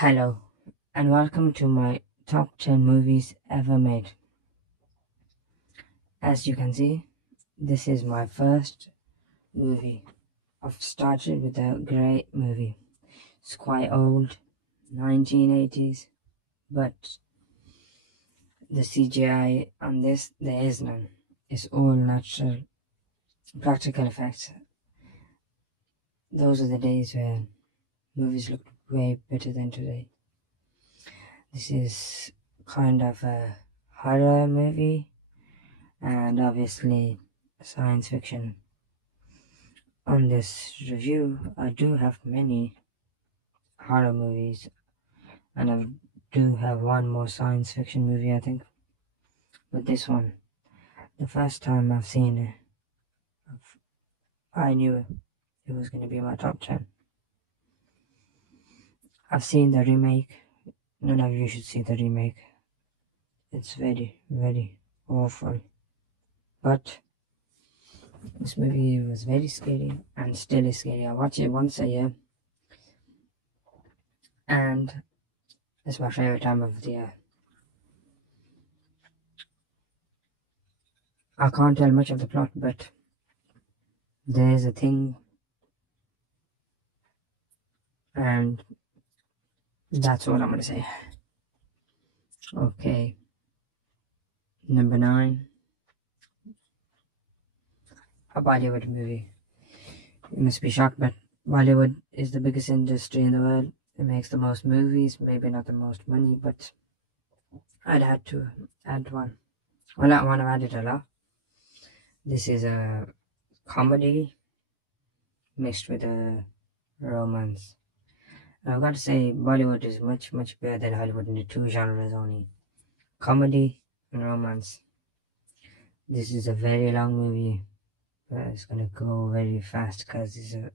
Hello, and welcome to my top 10 movies ever made. As you can see, this is my first movie. I've started with a great movie. It's quite old, 1980s, but the CGI on this, there is none. It's all natural, practical effects. Those are the days where movies looked way better than today. This is kind of a horror movie and obviously science fiction. On this review, I do have many horror movies and I do have one more science fiction movie, I think. But this one, the first time I've seen it, I knew it was going to be my top 10. I've seen the remake. None of you should see the remake. It's very, very awful. But this movie was very scary and still is scary. I watch it once a year and it's my favorite time of the year. I can't tell much of the plot, but there's a thing, and that's all I'm gonna say. Okay, number 9, a Bollywood movie. You must be shocked, but Bollywood is the biggest industry in the world. It makes the most movies, maybe not the most money, but I'd had to add one. Well, not one, I've added a lot. This is a comedy mixed with a romance. I've got to say, Bollywood is much, much better than Hollywood in the two genres only: comedy and romance. This is a very long movie, but it's gonna go very fast because it's a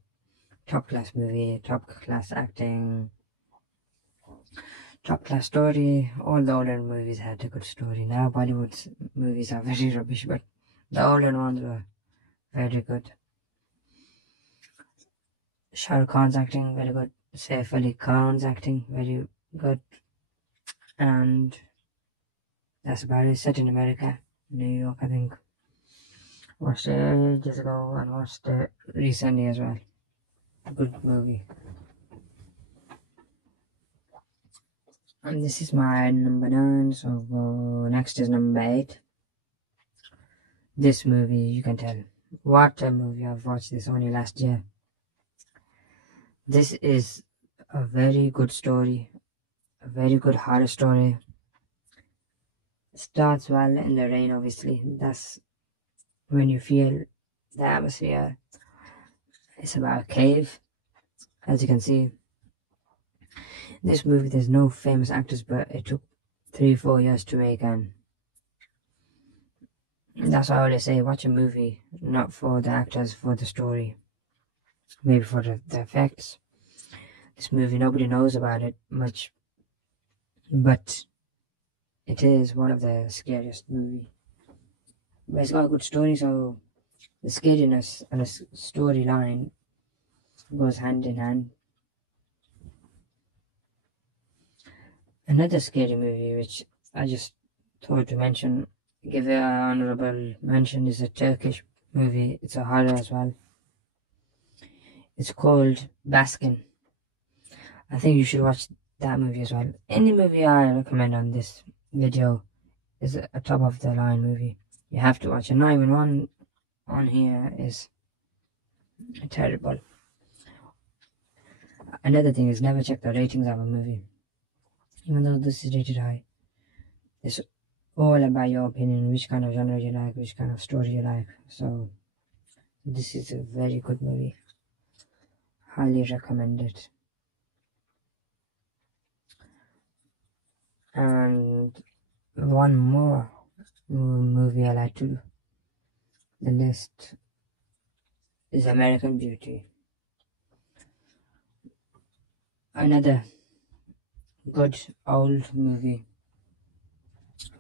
top class movie, top class acting, top class story. All the older movies had a good story. Now Bollywood's movies are very rubbish, but the older ones were very good. Shah Rukh Khan's acting very good. Saif Ali Khan's acting very good, and that's about it. Set in America, New York, I think. Watched it ages ago and watched it recently as well. Good movie. And this is my number 9, so next is number 8. This movie, you can tell what a movie. I've watched this only last year. This is a very good story, a very good horror story. It starts well in the rain, obviously. That's when you feel the atmosphere. It's about a cave, as you can see. In this movie, there's no famous actors, but it took 3-4 years to make, and that's why I always say watch a movie not for the actors, for the story, maybe for the effects. This movie, nobody knows about it much, but it is one of the scariest movies. But it's got a good story, so the scariness and the storyline goes hand in hand. Another scary movie which I just thought to mention, give it an honorable mention, is a Turkish movie. It's a horror as well. It's called Baskin. I think you should watch that movie as well. Any movie I recommend on this video is a top of the line movie. You have to watch it. Not even one on here is terrible. Another thing is never check the ratings of a movie. Even though this is rated high, it's all about your opinion, which kind of genre you like, which kind of story you like. So this is a very good movie. Highly recommend it. And one more movie I like to the list is American Beauty. Another good old movie.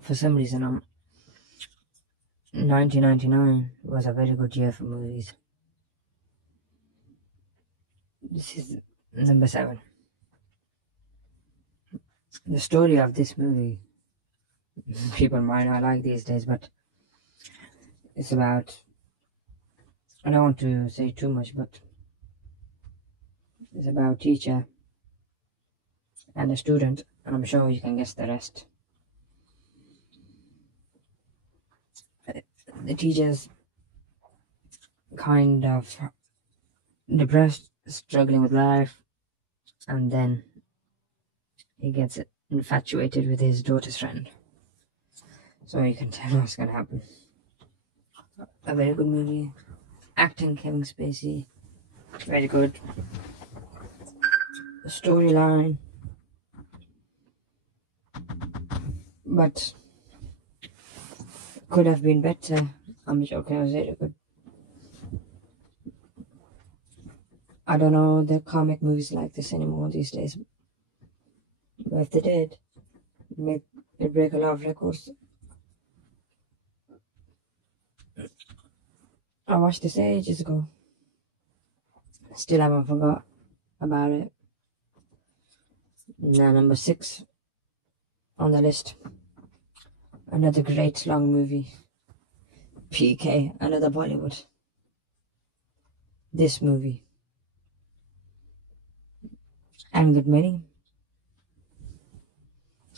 For some reason, 1999 was a very good year for movies. This is number 7. The story of this movie, people might not like these days, but it's about, I don't want to say too much, but it's about teacher and a student, and I'm sure you can guess the rest. The teacher's kind of depressed, struggling with life, and then he gets infatuated with his daughter's friend. So you can tell what's gonna happen. A very good movie. Acting, Kevin Spacey, very good. The storyline, but could have been better. I'm joking, I was very good. I don't know the comic movies like this anymore these days. But if they did, it'd break a lot of records. I watched this ages ago. Still haven't forgot about it. Now, number 6 on the list. Another great long movie. PK, another Bollywood. This movie angered many.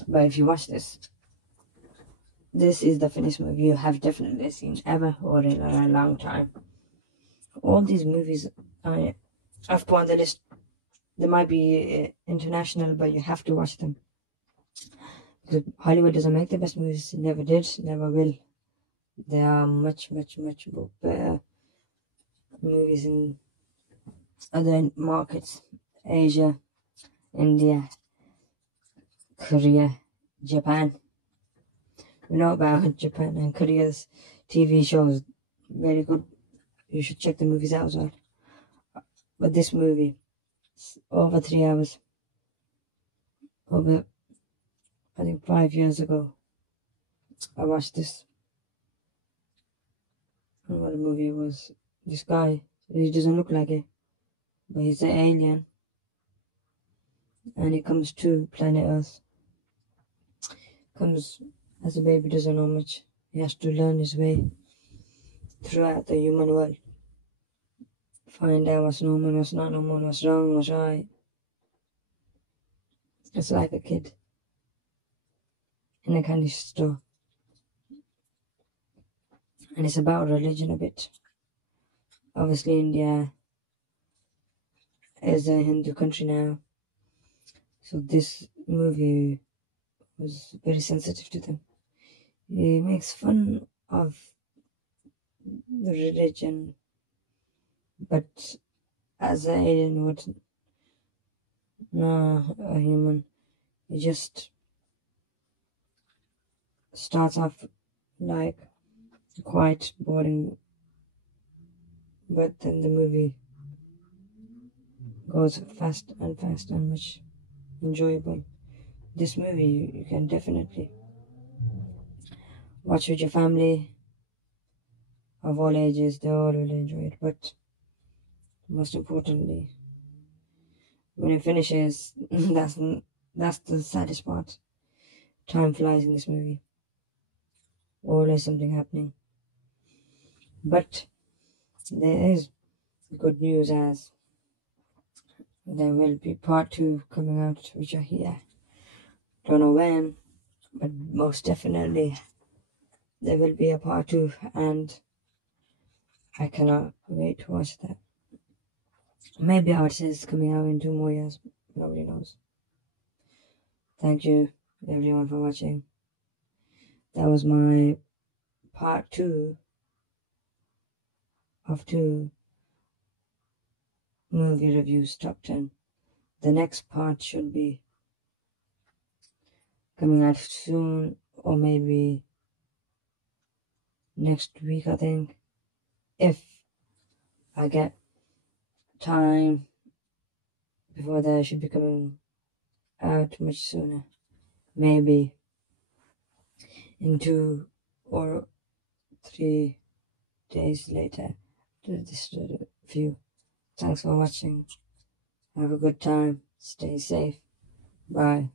But if you watch this is the finished movie you have definitely seen ever or in a long time. All these movies I've put on the list, they might be international, but you have to watch them. Because Hollywood doesn't make the best movies, never did, never will. There are much, much, much better movies in other markets. Asia, India, Korea, Japan. We know about Japan and Korea's TV shows. Very good. You should check the movies out as well. But this movie, over 3 hours. Over, I think 5 years ago, I watched this. I don't know what the movie was. This guy, he doesn't look like it, but he's an alien. And he comes to planet Earth. Comes as a baby, doesn't know much. He has to learn his way throughout the human world. Find out what's normal, what's not normal, what's wrong, what's right. It's like a kid in a candy store. And it's about religion a bit. Obviously, India is a Hindu country now. So this movie was very sensitive to them. He makes fun of the religion, but as an alien would, no, a human, he just starts off like quite boring, but then the movie goes fast and much enjoyable. This movie you can definitely watch with your family of all ages. They all will enjoy it, but most importantly, when it finishes, that's the saddest part. Time flies in this movie. Always something happening. But there is good news, as there will be part 2 coming out, which are here. Don't know when, but most definitely there will be a part 2, and I cannot wait to watch that. Maybe I would say it's coming out in 2 more years. Nobody knows. Thank you, everyone, for watching. That was my part 2 of 2 movie reviews top 10. The next part should be coming out soon, or maybe next week, I think, if I get time. Before that, I should be coming out much sooner. Maybe in 2 or 3 days later. This review. Thanks for watching. Have a good time. Stay safe. Bye.